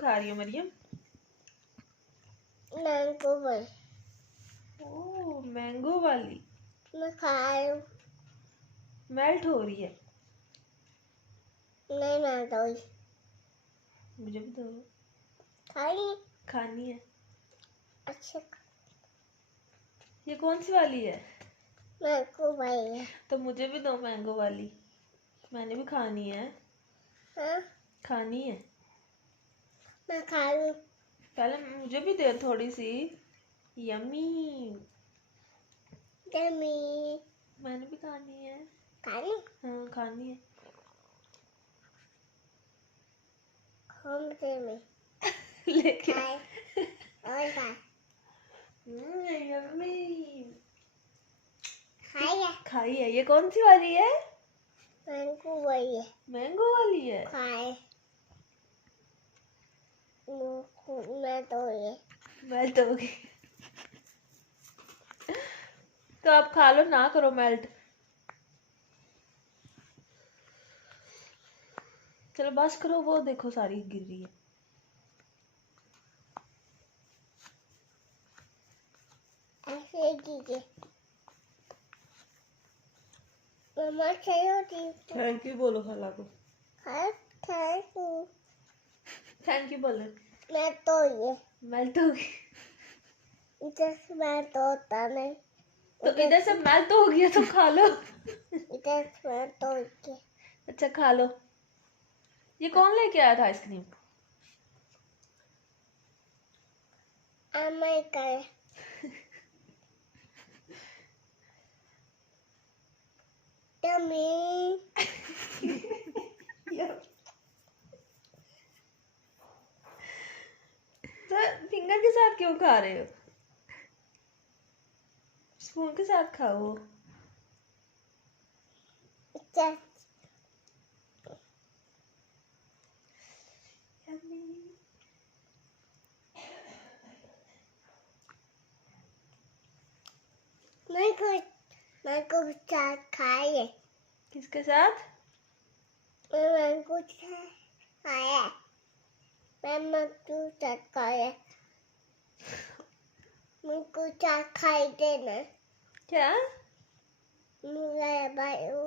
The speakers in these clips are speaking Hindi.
खा रही हो मरियम? मैंगो वाली। ओह मैंगो वाली। मैं खा रही हूँ। मेल्ट हो रही है। नहीं मैं तो मुझे भी दो। खानी है। अच्छा ये कौन सी वाली है? मैंगो वाली है। तो मुझे भी दो मैंगो वाली, मैंने भी खानी है। हाँ खानी है। मैं खा रही हूँ। पहले मुझे भी दे थोड़ी सी। यम्मी। यम्मी। मैंने भी खानी है। खानी? हाँ खानी है। होम से में लेके खाए और खाए। यम्मी। खाई खाई है। ये कौन सी वाली है? मैंगो वाली है। मैंगो वाली है। खाए। मैं तो ये मेल्ट हो गई। तो आप खा लो ना, करो मेल्ट। चलो बस करो, वो देखो सारी गिर रही है। ऐसे कीजिए। मम्मा चाहिए। थैंक यू बोलो खाला को। Thank you. थैंक यू बोलो। मैं तो ये मेल्ट हो गई। इधर से मैं तो होता नहीं। तो इधर से मेल्ट हो गया तो खा लो। इधर से मैं तो ये। अच्छा खा लो। ये कौन लेके आया था आइसक्रीम? मैं करे Yummy. तो फिंगर के साथ क्यों खा रहे हो? स्पून के साथ खाओ। मैं कुछ साथ खाए। किसके साथ? मैं कुछ खाया। मैं कुछ साथ खाया। मैं कुछ साथ खाई देना। क्या? मुझे बालू।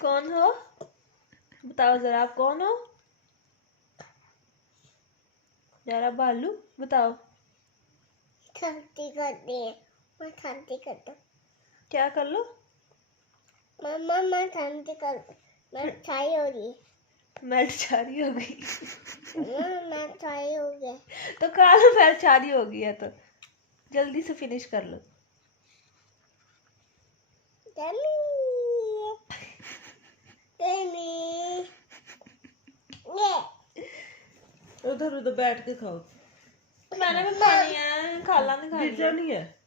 कौन हो? बताओ जरा, आप कौन हो? जरा बालू बताओ। शांति करनी है। मैं शांति करता हूँ। क्या कर लो? मम्मा मैं शांति कर। मैं चाय हो रही। मेल्ट चारी हो गई। मैं चाय हो गया। तो खा लो, मेल्ट चारी हो गई है तो जल्दी से फिनिश कर लो। उधर उधर बैठ के खाओ। मैंने भी खानी है, खाला नहीं खानी है।